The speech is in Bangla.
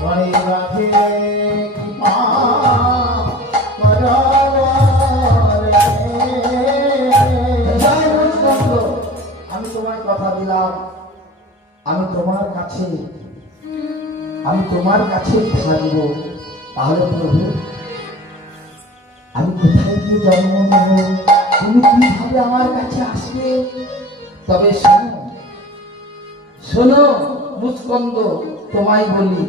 আমি তোমায় কথা দিলাম, আমি তোমার কাছে থাকবো। তাহলে প্রভু আমি কোথায় গিয়ে জন্ম নেব, তুমি কিভাবে আমার কাছে আসবে? তবে শোনো শোনো মুচকন্দ, তোমায় বলি